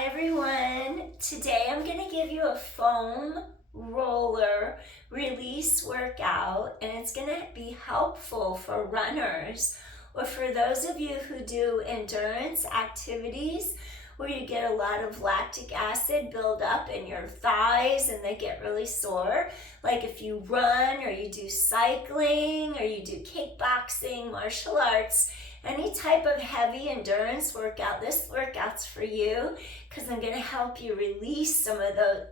Hi everyone. Today I'm going to give you a foam roller release workout, and it's going to be helpful for runners or for those of you who do endurance activities where you get a lot of lactic acid build up in your thighs and they get really sore. Like if you run or you do cycling or you do kickboxing, martial arts, any type of heavy endurance workout, this workout's for you because I'm going to help you release some of the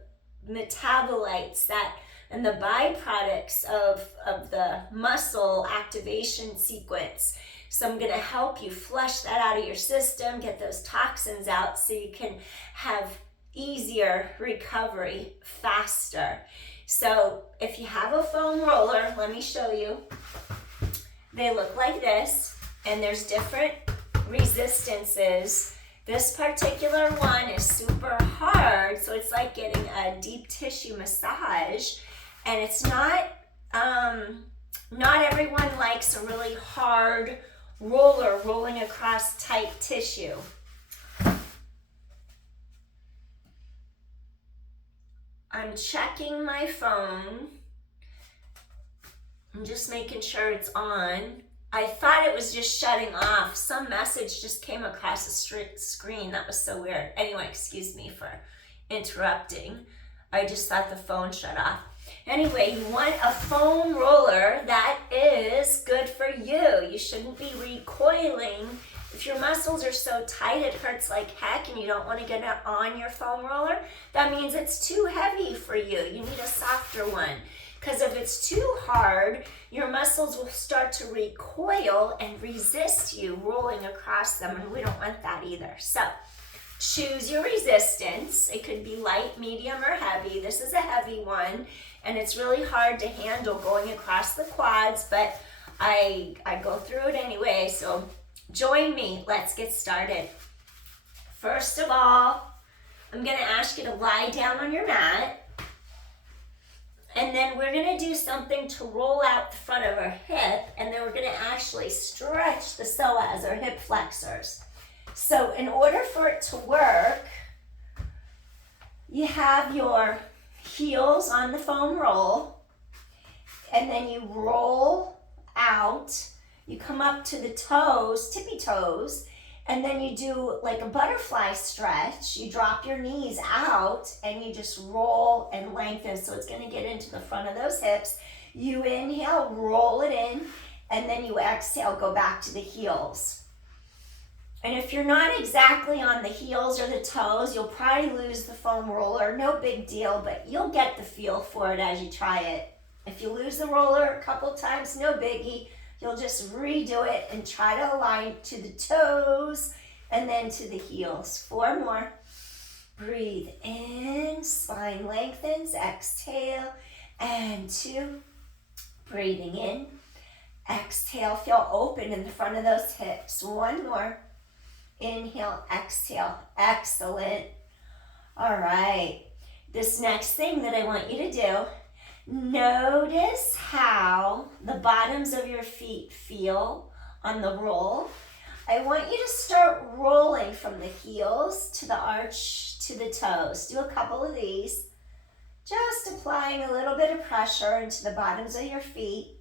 metabolites that and the byproducts of the muscle activation sequence. So I'm going to help you flush that out of your system, get those toxins out so you can have easier recovery faster. So if you have a foam roller, let me show you. They look like this. And there's different resistances. This particular one is super hard, so it's like getting a deep tissue massage. And it's not everyone likes a really hard roller rolling across tight tissue. I'm checking my phone. I'm just making sure it's on. I thought it was just shutting off. Some message just came across the screen. That was so weird. Anyway, excuse me for interrupting. I just thought the phone shut off. Anyway, you want a foam roller that is good for you. You shouldn't be recoiling. If your muscles are so tight it hurts like heck and you don't want to get on your foam roller, that means it's too heavy for you. You need a softer one. Because if it's too hard, your muscles will start to recoil and resist you rolling across them, and we don't want that either. So choose your resistance. It could be light, medium, or heavy. This is a heavy one, and it's really hard to handle going across the quads, but I go through it anyway, so join me. Let's get started. First of all, I'm going to ask you to lie down on your mat. And then we're going to do something to roll out the front of our hip, and then we're going to actually stretch the psoas, or hip flexors. So in order for it to work, you have your heels on the foam roll, and then you roll out. You come up to the toes, tippy toes, and then you do like a butterfly stretch. You drop your knees out and you just roll and lengthen. So it's going to get into the front of those hips. You inhale, roll it in, and then you exhale, go back to the heels. And if you're not exactly on the heels or the toes, you'll probably lose the foam roller. No big deal, but you'll get the feel for it as you try it. If you lose the roller a couple times, no biggie. You'll just redo it and try to align to the toes and then to the heels. 4 more. Breathe in, spine lengthens, exhale, and 2. Breathing in, exhale, feel open in the front of those hips. 1 more. Inhale, exhale, excellent. All right, this next thing that I want you to do, notice how the bottoms of your feet feel on the roll. I want you to start rolling from the heels to the arch to the toes. Do a couple of these. Just applying a little bit of pressure into the bottoms of your feet.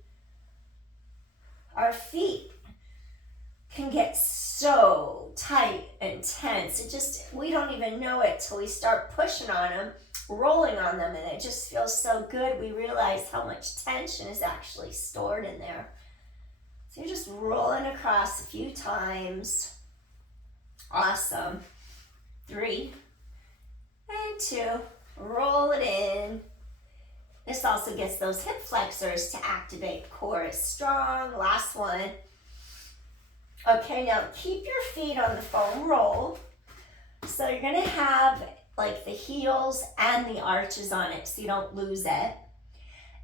Our feet can get so tight and tense. We don't even know it till we start pushing on them, rolling on them, and it just feels so good. We realize how much tension is actually stored in there. So you're just rolling across a few times. Awesome. 3 and 2. Roll it in. This also gets those hip flexors to activate. The core is strong. Last one. Okay, now keep your feet on the foam roll. So you're going to have like the heels and the arches on it so you don't lose it.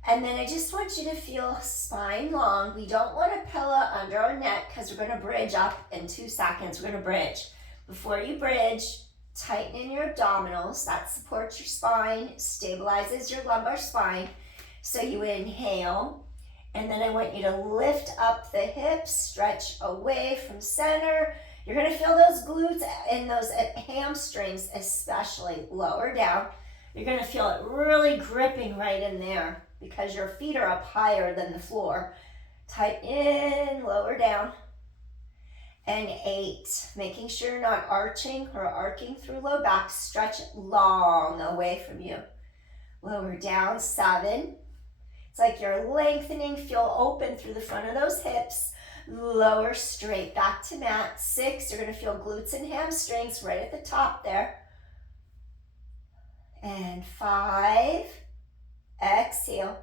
And then I just want you to feel spine long. We don't want a pillow under our neck because we're going to bridge up in 2 seconds. We're going to bridge. Before you bridge, tighten in your abdominals. That supports your spine, stabilizes your lumbar spine. So you inhale. And then I want you to lift up the hips, stretch away from center, You're going to feel those glutes and those hamstrings, especially lower down. You're going to feel it really gripping right in there because your feet are up higher than the floor. Tighten in, lower down. And 8, making sure you're not arching or arcing through low back. Stretch it long away from you. Lower down, 7. It's like you're lengthening, feel open through the front of those hips. Lower straight back to mat. 6, you're going to feel glutes and hamstrings right at the top there. And 5, exhale.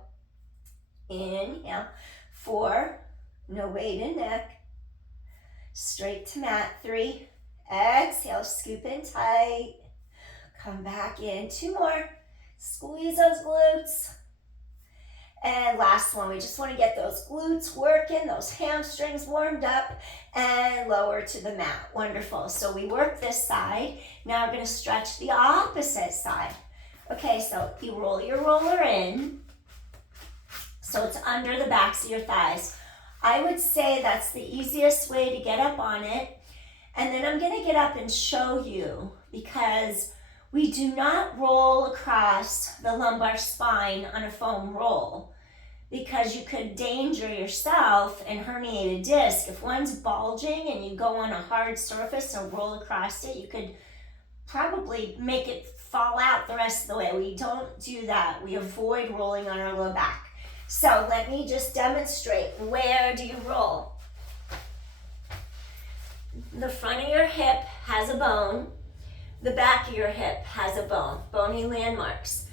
Inhale. 4, no weight in neck. Straight to mat. 3, exhale, scoop in tight. Come back in. 2 more. Squeeze those glutes. And last one, we just want to get those glutes working, those hamstrings warmed up, and lower to the mat. Wonderful. So we work this side. Now we're going to stretch the opposite side. Okay, so you roll your roller in. So it's under the backs of your thighs. I would say that's the easiest way to get up on it. And then I'm going to get up and show you, because we do not roll across the lumbar spine on a foam roll, because you could danger yourself and herniate a disc. If one's bulging and you go on a hard surface and roll across it, you could probably make it fall out the rest of the way. We don't do that. We avoid rolling on our low back. So let me just demonstrate. Where do you roll? The front of your hip has a bone. The back of your hip has a bone, bony landmarks.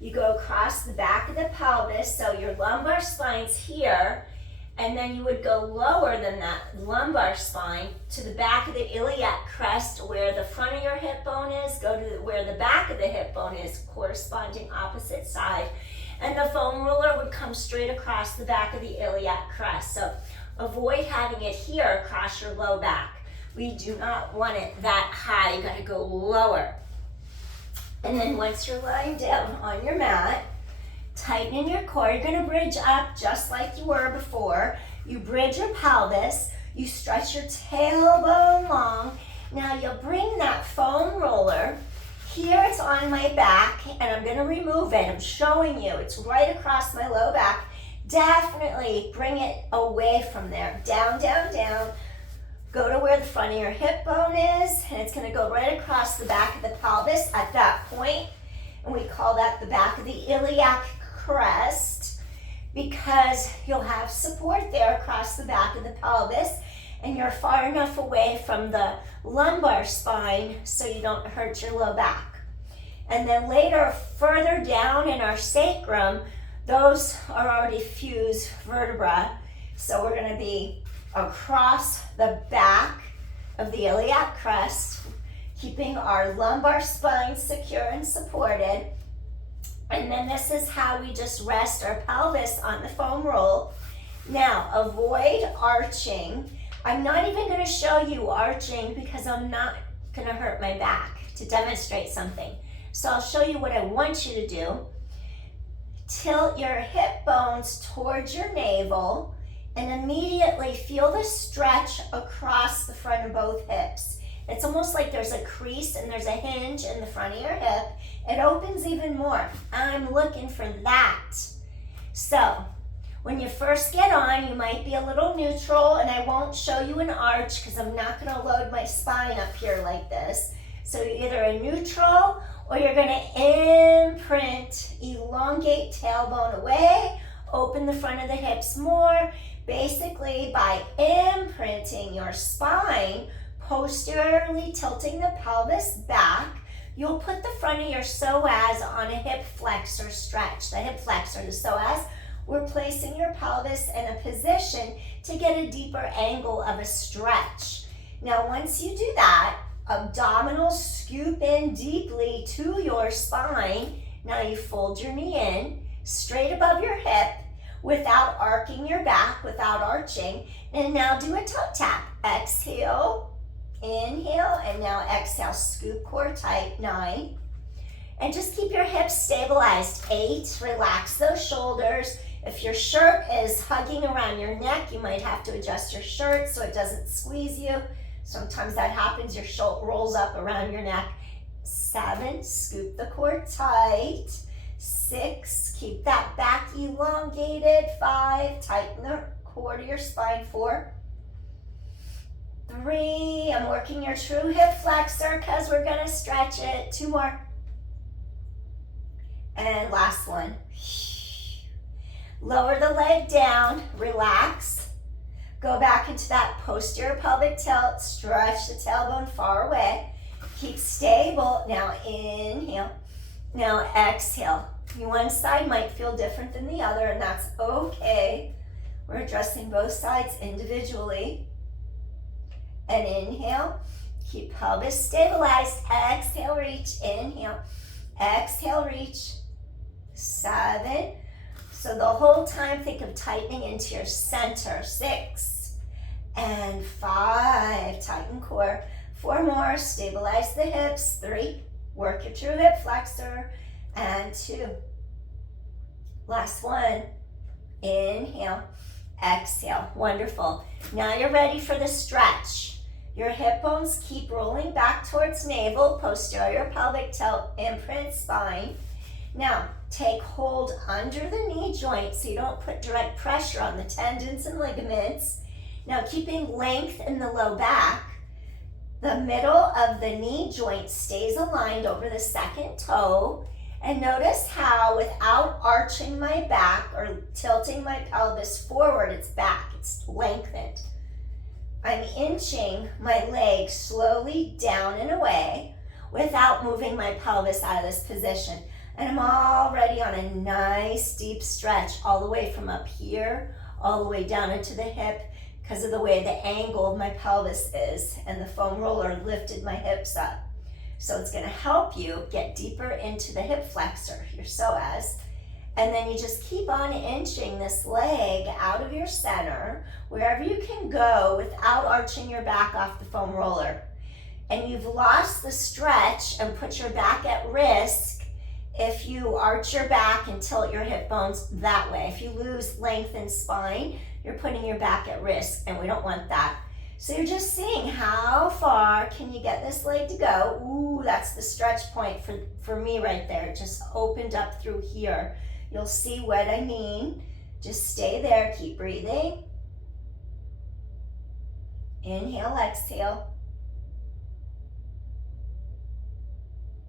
You go across the back of the pelvis, so your lumbar spine's here, and then you would go lower than that lumbar spine to the back of the iliac crest, where the front of your hip bone is. Go to where the back of the hip bone is, corresponding opposite side. And the foam roller would come straight across the back of the iliac crest. So avoid having it here across your low back. We do not want it that high. You got to go lower. And then once you're lying down on your mat, tighten in your core. You're going to bridge up just like you were before. You bridge your pelvis. You stretch your tailbone long. Now you'll bring that foam roller. Here it's on my back, and I'm going to remove it. I'm showing you. It's right across my low back. Definitely bring it away from there. Down, down, down. Go to where the front of your hip bone is, and it's going to go right across the back of the pelvis at that point. And we call that the back of the iliac crest, because you'll have support there across the back of the pelvis, and you're far enough away from the lumbar spine so you don't hurt your low back. And then later, further down in our sacrum, those are already fused vertebra. So we're going to be across the back of the iliac crest, keeping our lumbar spine secure and supported. And then this is how we just rest our pelvis on the foam roll. Now, avoid arching. I'm not even going to show you arching because I'm not going to hurt my back to demonstrate something. So I'll show you what I want you to do. Tilt your hip bones towards your navel and immediately feel the stretch across the front of both hips. It's almost like there's a crease and there's a hinge in the front of your hip. It opens even more. I'm looking for that. So when you first get on, you might be a little neutral, and I won't show you an arch because I'm not going to load my spine up here like this. So you're either a neutral, or you're going to imprint, elongate tailbone away, open the front of the hips more. Basically, by imprinting your spine, posteriorly tilting the pelvis back, you'll put the front of your psoas on a hip flexor stretch. The hip flexor, the psoas, we're placing your pelvis in a position to get a deeper angle of a stretch. Now, once you do that, abdominals scoop in deeply to your spine. Now you fold your knee in, straight above your hip, without arcing your back, without arching. And now do a toe tap. Exhale, inhale, and now exhale. Scoop core tight, 9. And just keep your hips stabilized. 8, relax those shoulders. If your shirt is hugging around your neck, you might have to adjust your shirt so it doesn't squeeze you. Sometimes that happens, your shoulder rolls up around your neck. 7, scoop the core tight. 6, keep that back elongated. 5, tighten the core to your spine. 4, 3, I'm working your true hip flexor because we're gonna stretch it. 2 more. And last one. Lower the leg down, relax. Go back into that posterior pelvic tilt, stretch the tailbone far away. Keep stable. Now inhale, now exhale. One side might feel different than the other, and that's okay. We're addressing both sides individually. And inhale, keep pelvis stabilized. Exhale, reach, inhale. Exhale, reach. 7. So the whole time, think of tightening into your center. 6 and 5, tighten core. 4 more, stabilize the hips. 3, work your true hip flexor. And 2, last one, inhale, exhale. Wonderful. Now you're ready for the stretch. Your hip bones keep rolling back towards navel, posterior pelvic tilt, imprint spine. Now, take hold under the knee joint so you don't put direct pressure on the tendons and ligaments. Now, keeping length in the low back, the middle of the knee joint stays aligned over the second toe. And notice how, without arching my back or tilting my pelvis forward, it's back, it's lengthened. I'm inching my leg slowly down and away without moving my pelvis out of this position. And I'm already on a nice deep stretch all the way from up here, all the way down into the hip because of the way the angle of my pelvis is, and the foam roller lifted my hips up. So it's gonna help you get deeper into the hip flexor, your psoas. And then you just keep on inching this leg out of your center, wherever you can go without arching your back off the foam roller. And you've lost the stretch and put your back at risk if you arch your back and tilt your hip bones that way. If you lose length in spine, you're putting your back at risk, and we don't want that. So you're just seeing how far can you get this leg to go. Ooh, that's the stretch point for me right there. It just opened up through here. You'll see what I mean. Just stay there, keep breathing. Inhale, exhale.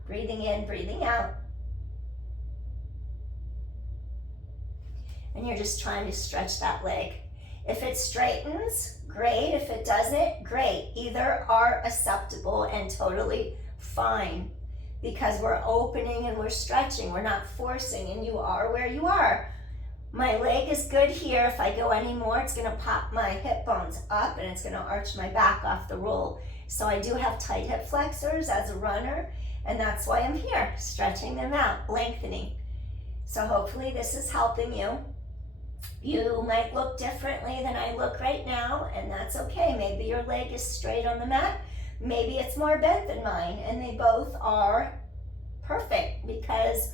Breathing in, breathing out. And you're just trying to stretch that leg. If it straightens, great. If it doesn't, great. Either are acceptable and totally fine because we're opening and we're stretching. We're not forcing, and you are where you are. My leg is good here. If I go any more, it's going to pop my hip bones up and it's going to arch my back off the roll. So I do have tight hip flexors as a runner, and that's why I'm here, stretching them out, lengthening. So hopefully this is helping you. You might look differently than I look right now, and that's okay. Maybe your leg is straight on the mat. Maybe it's more bent than mine, and they both are perfect because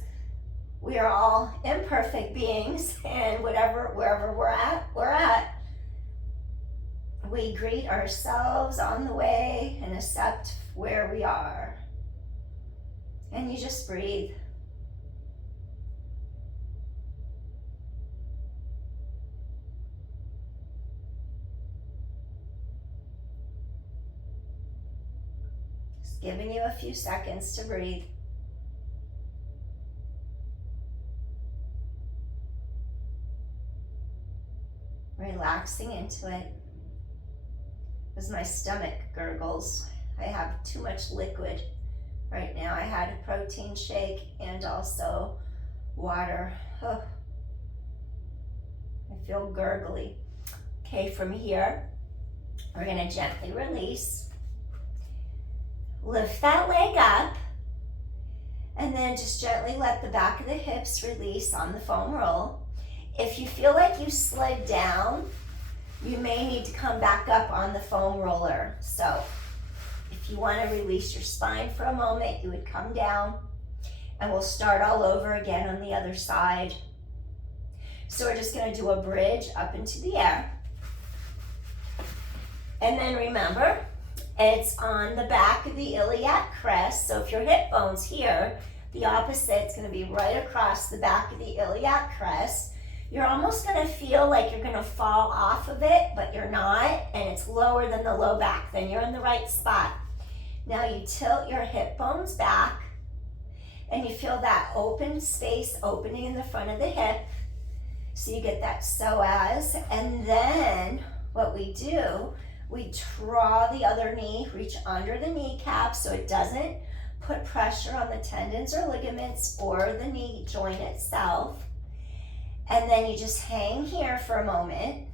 we are all imperfect beings, and wherever we're at, we're at. We greet ourselves on the way and accept where we are. And you just breathe. Giving you a few seconds to breathe. Relaxing into it. As my stomach gurgles, I have too much liquid right now. I had a protein shake and also water. Oh. I feel gurgly. Okay, from here, we're gonna gently release. Lift that leg up, and then just gently let the back of the hips release on the foam roll. If you feel like you slid down, you may need to come back up on the foam roller. So if you want to release your spine for a moment, you would come down, and we'll start all over again on the other side. So we're just going to do a bridge up into the air. And then remember, It's on the back of the iliac crest. So if your hip bone's here, the opposite's going to be right across the back of the iliac crest. You're almost going to feel like you're going to fall off of it, but you're not, and it's lower than the low back. Then you're in the right spot. Now you tilt your hip bones back, and you feel that open space opening in the front of the hip. So you get that psoas, and then what we do, we draw the other knee, reach under the kneecap so it doesn't put pressure on the tendons or ligaments or the knee joint itself. And then you just hang here for a moment,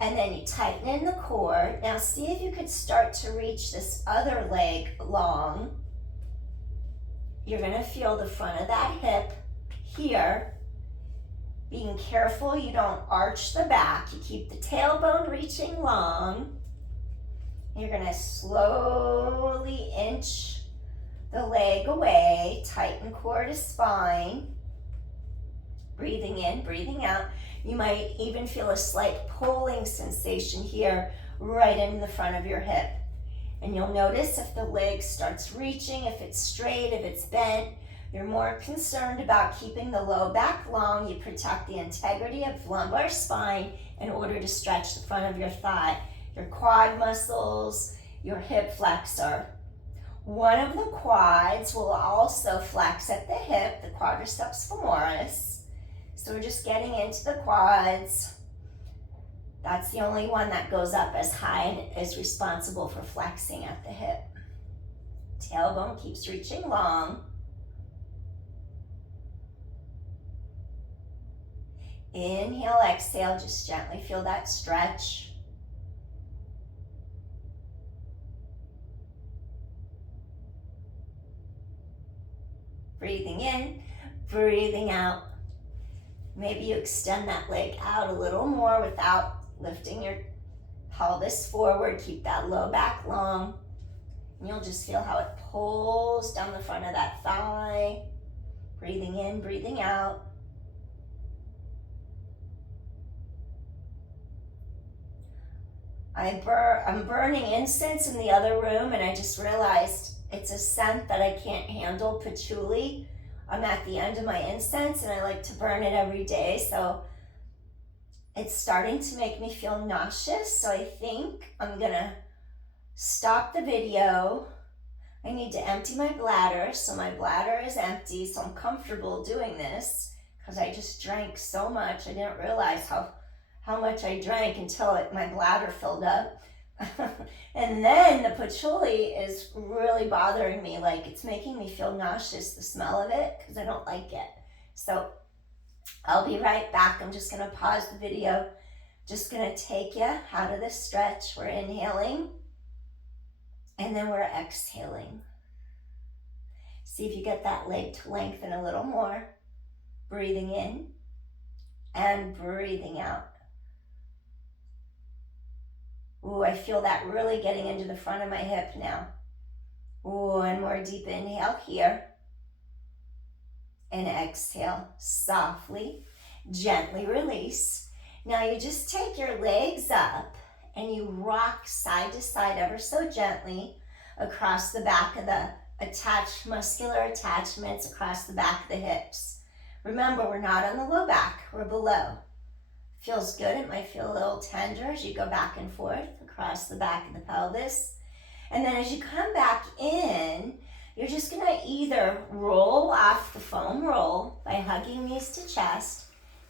and then you tighten in the core. Now see if you could start to reach this other leg long. You're going to feel the front of that hip here. Being careful you don't arch the back. You keep the tailbone reaching long. You're going to slowly inch the leg away. Tighten core to spine. Breathing in, breathing out. You might even feel a slight pulling sensation here right in the front of your hip. And you'll notice if the leg starts reaching, if it's straight, if it's bent. You're more concerned about keeping the low back long. You protect the integrity of lumbar spine in order to stretch the front of your thigh, your quad muscles, your hip flexor. One of the quads will also flex at the hip, the quadriceps femoris. So we're just getting into the quads. That's the only one that goes up as high and is responsible for flexing at the hip. Tailbone keeps reaching long. Inhale, exhale, just gently feel that stretch. Breathing in, breathing out. Maybe you extend that leg out a little more without lifting your pelvis forward. Keep that low back long. And you'll just feel how it pulls down the front of that thigh. Breathing in, breathing out. I'm burning incense in the other room, and I just realized it's a scent that I can't handle, patchouli. I'm at the end of my incense, and I like to burn it every day, so it's starting to make me feel nauseous, so I think I'm gonna stop the video. I need to empty my bladder, so my bladder is empty, so I'm comfortable doing this, because I just drank so much. I didn't realize how much I drank until my bladder filled up. And then the patchouli is really bothering me. Like, it's making me feel nauseous, the smell of it, because I don't like it. So I'll be right back. I'm just going to pause the video. Just going to take you out of this stretch. We're inhaling, and then we're exhaling. See if you get that leg to lengthen a little more. Breathing in and breathing out. Ooh, I feel that really getting into the front of my hip now. Ooh, and more deep inhale here. And exhale softly, gently release. Now you just take your legs up and you rock side to side ever so gently across the back of the muscular attachments across the back of the hips. Remember, we're not on the low back, we're below. Feels good. It might feel a little tender as you go back and forth across the back of the pelvis. And then as you come back in, you're just going to either roll off the foam roll by hugging knees to chest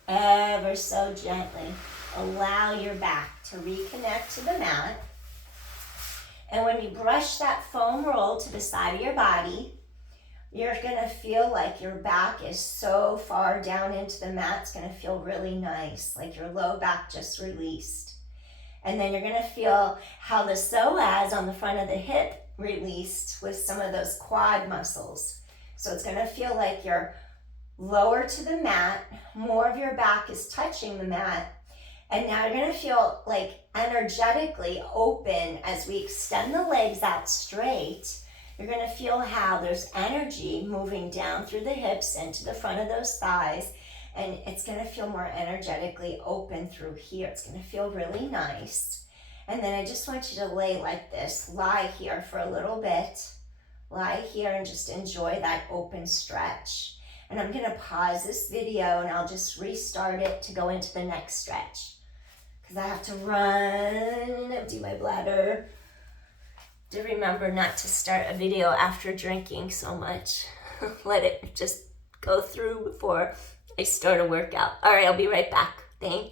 ever so gently. Allow your back to reconnect to the mat. And when you brush that foam roll to the side of your body, you're going to feel like your back is so far down into the mat. It's going to feel really nice, like your low back just released. And then you're going to feel how the psoas on the front of the hip released with some of those quad muscles. So it's going to feel like you're lower to the mat, more of your back is touching the mat. And now you're going to feel like energetically open as we extend the legs out straight. You're going to feel how there's energy moving down through the hips into the front of those thighs, and it's going to feel more energetically open through here. It's going to feel really nice. And then I just want you to lay like this, lie here for a little bit, lie here and just enjoy that open stretch. And I'm gonna pause this video and I'll just restart it to go into the next stretch, because I have to run and empty my bladder. To remember not to start a video after drinking so much. Let it just go through before I start a workout. All right, I'll be right back. Thank you.